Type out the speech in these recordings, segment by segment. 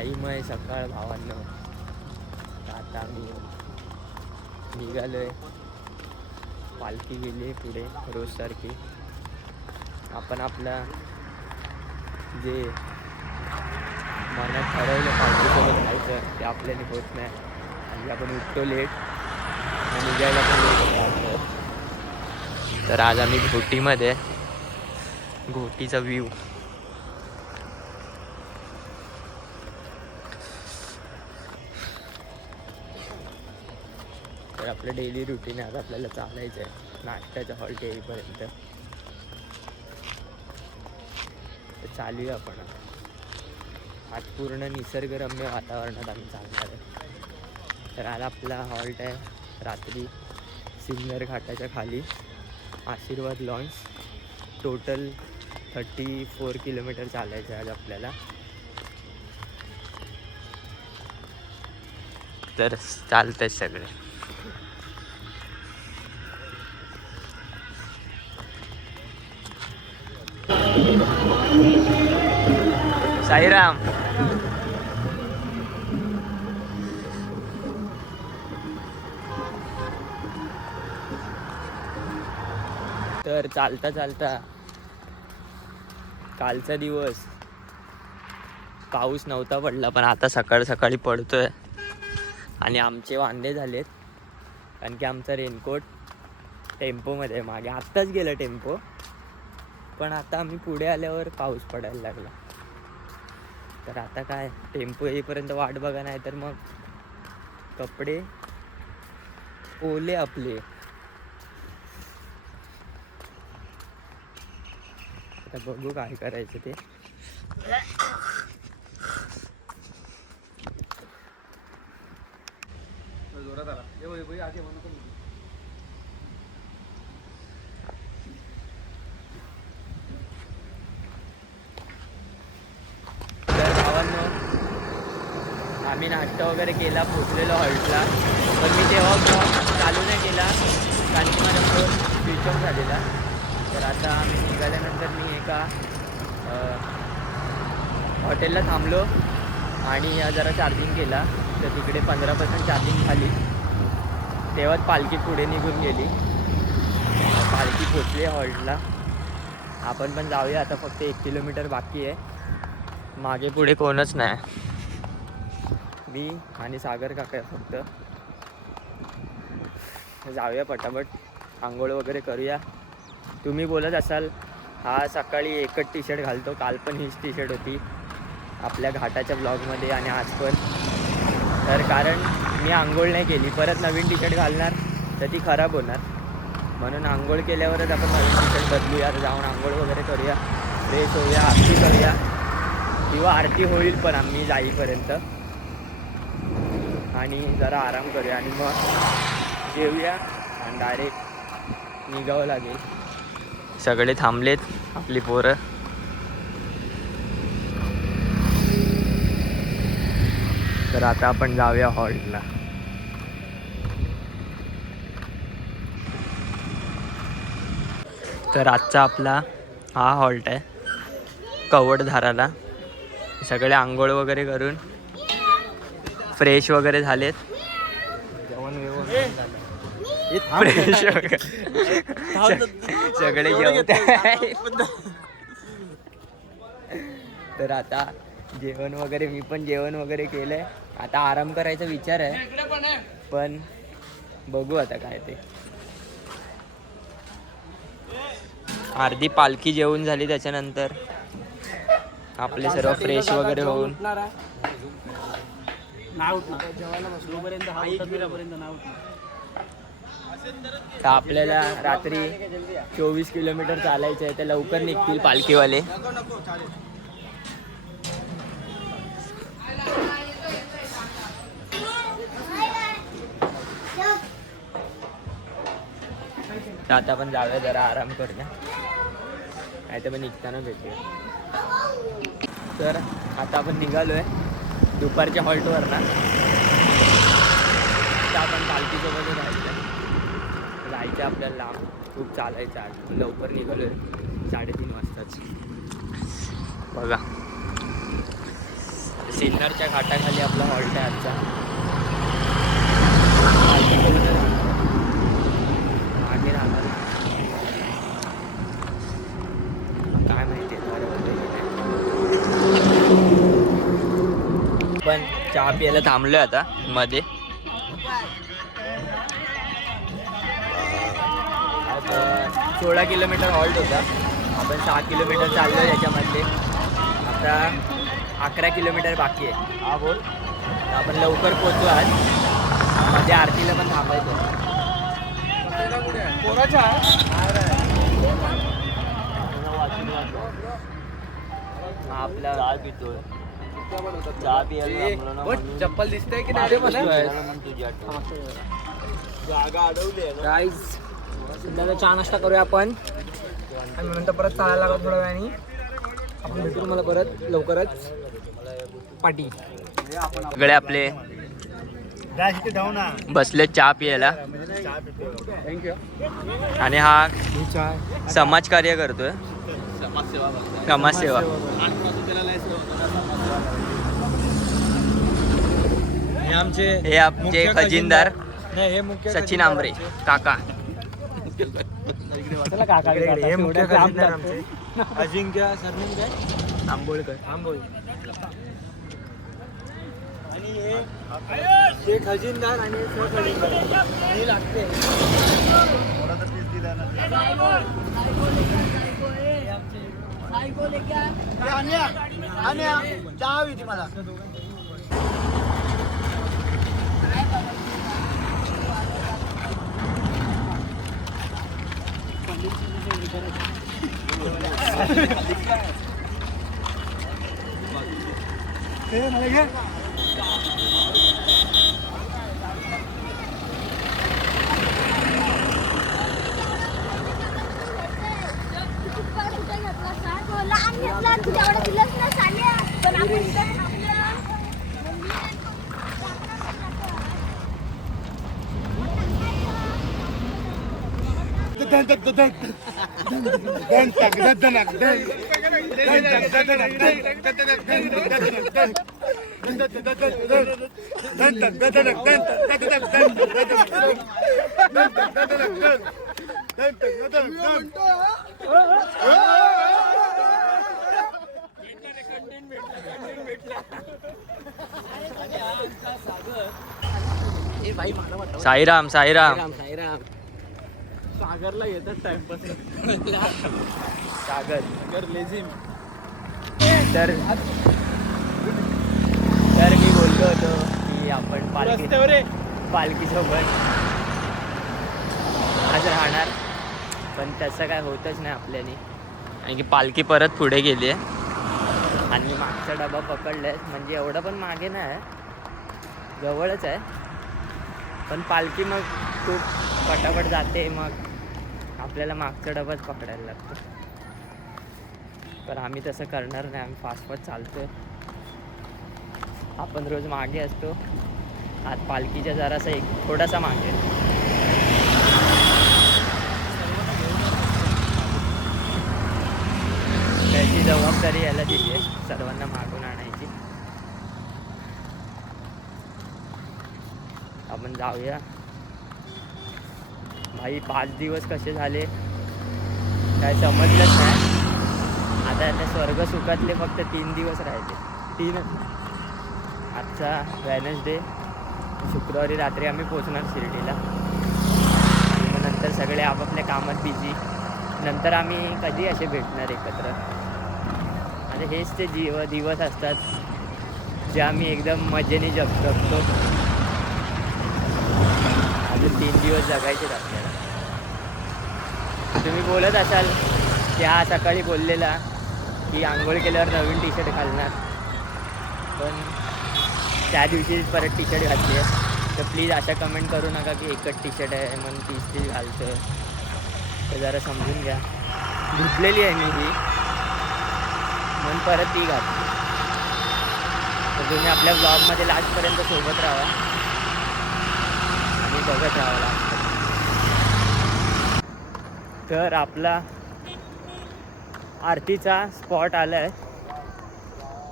Time आहे सकाळ भावांनो. आता आम्ही निघालोय. पालखी गेली पुढे रोजसारखी. आपण आपला जे मनात ठरवलं पालखीसोबत जायचं ते आपल्याने होत नाही. आणि आपण उठतो लेट आणि निघायला पण लेट होतं. तर आज आम्ही घोटीमध्ये, घोटीचा व्ह्यू. तर आपलं डेली रुटीन आज आपल्याला चालायचं आहे नाश्त्याच्या हॉल्ट येईपर्यंत. तर चालूया आपण. आज पूर्ण निसर्गरम्य वातावरणात आम्ही चालणार आहे. तर आज आपला हॉल्ट आहे रात्री सिन्नर घाटाच्या खाली आशीर्वाद लॉन्स. टोटल 34 किलोमीटर चालायचं आहे आज आपल्याला. तर चालतंय सगळे. साईराम. तर चालता चालता कालचा दिवस पाऊस नव्हता पडला पण आता सकाळ सकाळी पडतोय. आणि आमचे वांदे झालेत कारण की आमचा रेनकोट टेम्पोमध्ये मागे आत्ताच गेलं टेम्पो. पण आता आम्ही पुढे आल्यावर पाऊस पडायला लागला. तर आता काय टेम्पो येईपर्यंत वाट बघा, नाही तर मग कपडे ओले आपले. आता बघू काय करायचं ते. तर भावांनो आम्ही नाश्ता वगैरे केला, पोचलेलो हॉल्टला. पण मी तेव्हा ब्लॉग चालू नाही केला कारण की माझा फोन स्विच ऑफ झालेला. तर आता आम्ही निघाल्यानंतर मी एका हॉटेलला थांबलो आणि जरा चार्जिंग केला. तर तिकडे 15% चार्जिंग झाली. तेव्हाच पालखी पुढे निघून गेली. पालखी पोचली हॉल्टला. आपण पण जाऊया आता. फक्त 1 किलोमीटर बाकी आहे. मागे पुढे कोणच नाही, मी आणि सागर काका आहे फक्त. जाऊया पटापट, आंघोळ वगैरे करूया. तुम्ही बोलत असाल हा सकाळी एकच टी शर्ट घालतो, काल पण हीच टी शर्ट होती आपल्या घाटाच्या ब्लॉगमध्ये आणि आज पण. तर कारण मी आंघोळ नाही केली, परत नवीन टी शर्ट घालणार तर ती खराब होणार. म्हणून आंघोळ केल्यावरच आपण नवीन टी शर्ट बदलूया. जाऊन आंघोळ वगैरे करूया, फ्रेश होऊया, आरती करूया. किंवा आरती होईल पण आम्ही जाईपर्यंत. आणि जरा आराम करूया आणि मग जेवूया आणि डायरेक्ट निघावं लागेल. सगळे थांबलेत आपली पोरं. तर आता आपण जाऊया हॉल्टला. तर आजचा आपला हा हॉल्ट आहे कवडधाराला. सगळे आंघोळ वगैरे करून फ्रेश वगैरे झालेत. जेवण फ्रेश वगैरे सगळे जेवत. तर आता जेवण वगैरे, मी पण जेवण वगैरे केलंय. आता आराम करायचा विचार आहे पण बघू आता काय ते. अर्धी पालखी जेवून झाली त्याच्यानंतर आपले सर्व फ्रेश वगैरे होऊन तर आपल्याला रात्री 24 किलोमीटर चालायचं आहे. तर लवकर निघतील पालखीवाले. तर आता आपण जाऊया, जरा आराम करूया, नाही तर मग निघताना भेटूया. तर आता आपण निघालोय दुपारच्या हॉल्टवर ना. तर आपण पालखीसोबत जायचं आपल्याला लांब खूप चालायचं आज. लवकर निघालोय 3:30 वाजताच. बघा सिन्नरच्या घाटाखाली आपला हॉल्ट आहे आजचा. मागे राहणार काय माहिती पण चहा प्यायला थांबलोय आता मध्ये. 16 किलोमीटर हॉल्ट होता. आपण 6 किलोमीटर चाललो याच्यामध्ये. आता 11 किलोमीटर बाकी आहे. हा बोल. आपण लवकर पोहोचू आज. मध्ये आरतीला पण थांबायचं. आपला चहा पितोय. चहा पियाला चप्पल दिसतंय की नाही मला जागा अडवली गाईज. सध्या चहा नाश्ता करूया आपण आणि नंतर परत चालायला लागत थोड्या वेळाने. आपण भेटू मला परत लवकरच पाठी. सगळे आपले बसले चहा पियाला. आणि हा समाजकार्य करतोय. समाजसेवा. हे आमचे खजिनदार सचिन आंबरे काका. हे मुख्य खजिनदार आमचे अजिंक्य सरनेम काय आंबोळकर. आणि हे खजिनदार आणि हे लागते. चहा हवी ती मला. साईराम साईराम साईराम. सागरला येतात टाइमपास. सागर लेझिम. तर मी बोललो होतो की आपण पालखीसोबत आज राहणार. पण तसं काय होतच नाही आपल्याने. आणि की पालखी परत पुढे गेली आहे आणि मागचा डबा पकडलाय. म्हणजे एवढं पण मागे नाही, जवळच आहे. पण पालखी मग खूप पटापट जाते. मग आपल्याला मागचा डबाच पकडायला लागतो. तर आम्ही तसं करणार नाही. आम्ही फास्ट चालतोय. आपण रोज मागे असतो. आज पालखीच्या जरासा थोडासा मागे. त्याची जबाबदारी याला दिली आहे, सर्वांना मागून आणायची. आपण जाऊया. भाई 5 दिवस कसे झाले काय समजलंच नाही. आता त्या स्वर्ग सुखातले फक्त 3 दिवस राहिले. 3च. आजचा वेडनेसडे. शुक्रवारी रात्री आम्ही पोचणार शिर्डीला. आणि मग नंतर सगळे आपापल्या कामात बिझी. नंतर आम्ही कधी असे भेटणार एकत्र. आणि हेच ते दिवस असतात जे आम्ही एकदम मजेने जगतो. अजून 3 दिवस जगायचेच आपल्याला. तुम्ही बोलत असाल त्या सकाळी बोललेला की आंघोळ केल्यावर नवीन टी शर्ट घालणार. पण त्या दिवशी परत टी शर्ट घातली आहे. तर प्लीज अशा कमेंट करू नका की एकच टी शर्ट आहे म्हणून तीच घालतो आहे. तर जरा समजून घ्या. धुतलेली आहे मी ही म्हणून परत ती घातली. तर तुम्ही आपल्या ब्लॉगमध्ये लास्टपर्यंत सोबत राहा आणि बघत राहावं. तर आपला आरतीचा स्पॉट आला आहे.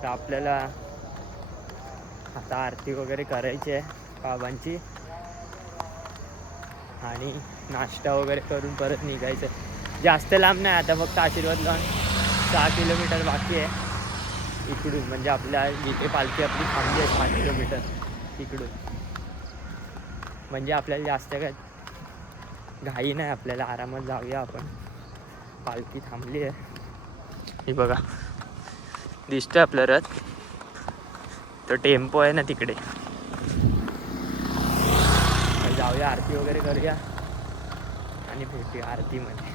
तर आपल्याला आता आरती वगैरे करायची आहे बाबांची आणि नाश्ता वगैरे करून परत निघायचं आहे. जास्त लांब नाही, आता फक्त आशीर्वाद लावून 6 किलोमीटर बाकी आहे इकडून, म्हणजे आपल्या जिथे पालखी आपली थांबली आहे 6 किलोमीटर तिकडून. म्हणजे आपल्याला जास्त काय घाई नाही, आपल्याला आरामात जाऊया आपण. पालखी थांबली आहे, ही बघा दिसतोय आपलं रथ, तो टेम्पो आहे ना तिकडे. जाऊया आरती वगैरे करूया आणि भेटूया आरतीमध्ये.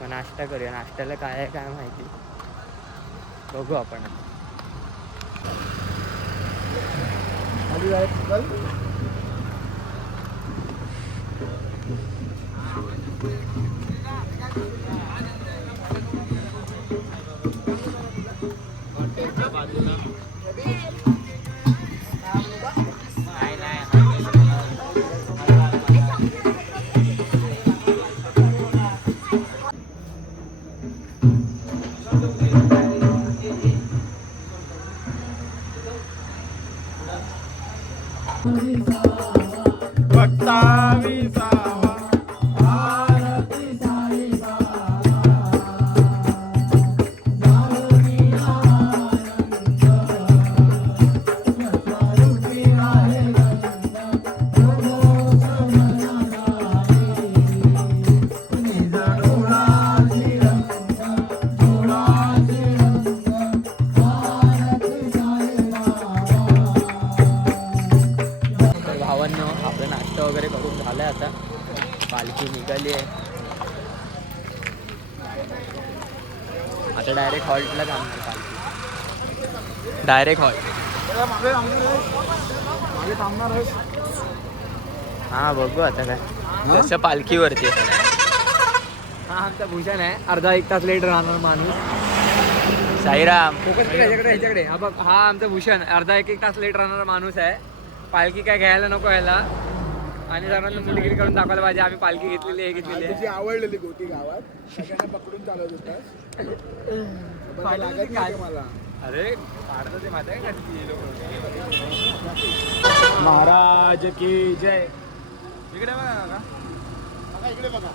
मग नाश्ता करूया, नाश्त्याला काय आहे काय माहिती, बघू आपण. आपला नाश्ता वगैरे करून झालाय, आता पालखी निघाली आहे. आता डायरेक्ट हॉल्टला थांबणार पालखी, डायरेक्ट हॉल्ट. हां बघू आता काय कसं पालखीवरती. हा आमचा भूषण आहे, अर्धा 1 तास लेट राहणार माणूस. साईराम ह्याच्याकडे हा बघ, हा आमचा भूषण अर्धा 1 तास लेट राहणारा माणूस आहे. पालखी काय घ्यायला नको यायला, आणि जणांना मुलगिरी करून दाखवायला पाहिजे आम्ही पालखी घेतलेली आहे. त्याची आवडलेली गोटी गावात सगळ्यांना पकडून चालत होता. लागत नाही मला. अरे ते माहिती आहे का, महाराज की जय. इकडे बघा का, इकडे बघा.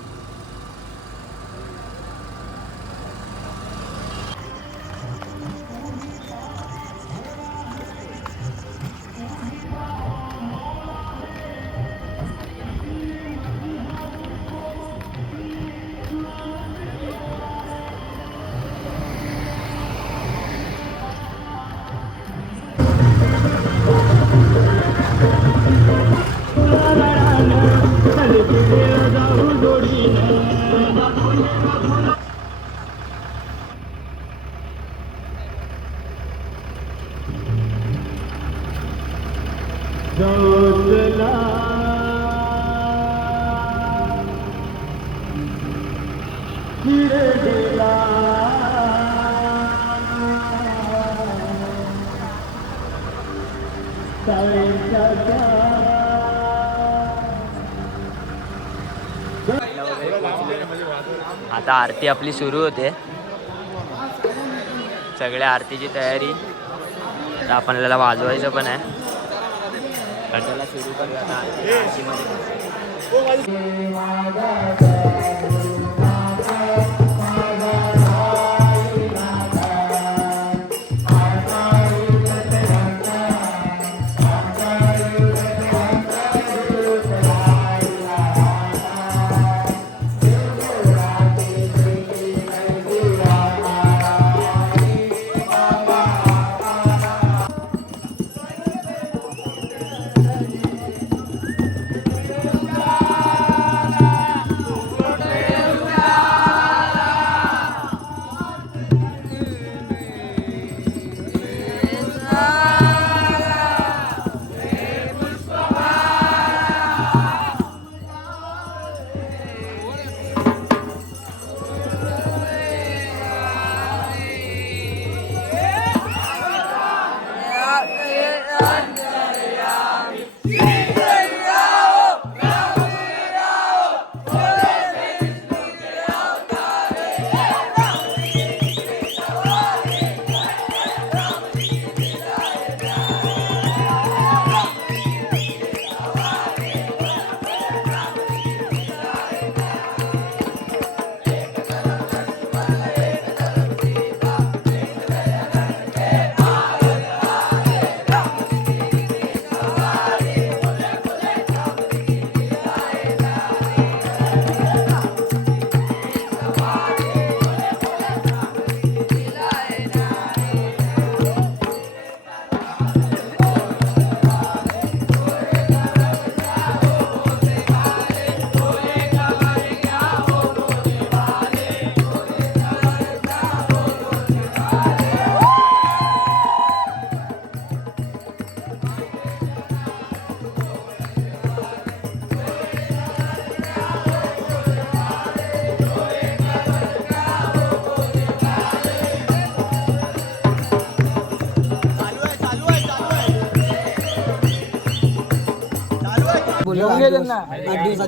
आता आरती आपली सुरू होते, सगळ्या आरतीची तयारी. आता आपल्याला वाजवायचं पण आहे, त्याला सुरू करूया आरतीमध्ये.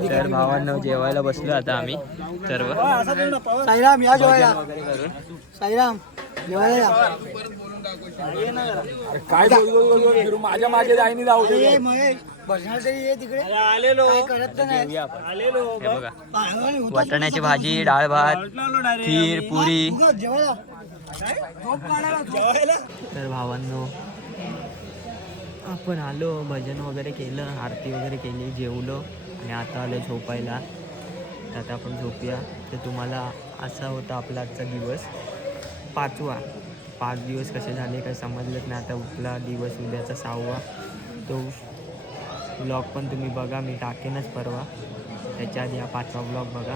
तर भावांनो जेवायला बसलो आता आम्ही सर्व साईराम या जेवायला वगैरे करून. साईराम जेवायला या. काय फिरू माझ्या मागे जाईनी जाऊ दे. ए, महेश बसणार तरी ये तिकडे काय करत तर नाही जेवूया आपण. हे बघा बाळगावने होता वाटाण्याची भाजी, डाळ भात, खीर, पुरी. उगाच जेवायला तर भावांनो आपण आलो, भजन वगैरे केलं, आरती वगैरे केली, जेवलो आणि आता आलो झोपायला. तर आता आपण झोपूया. तर तुम्हाला असा होता आपला आजचा दिवस 5वा. 5 दिवस कसे झाले काही समजलंच नाही. आता उठला दिवस उद्याचा 6वा. तो ब्लॉग पण तुम्ही बघा, मी टाकेनच परवा. त्याच्या आधी हा 5वा ब्लॉग बघा.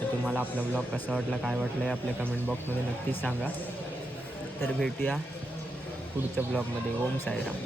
तर तुम्हाला आपला ब्लॉग कसा वाटला, काय वाटलं आहे आपल्या कमेंट बॉक्समध्ये नक्कीच सांगा. तर भेटूया पुढच्या ब्लॉगमध्ये. ओम साईराम.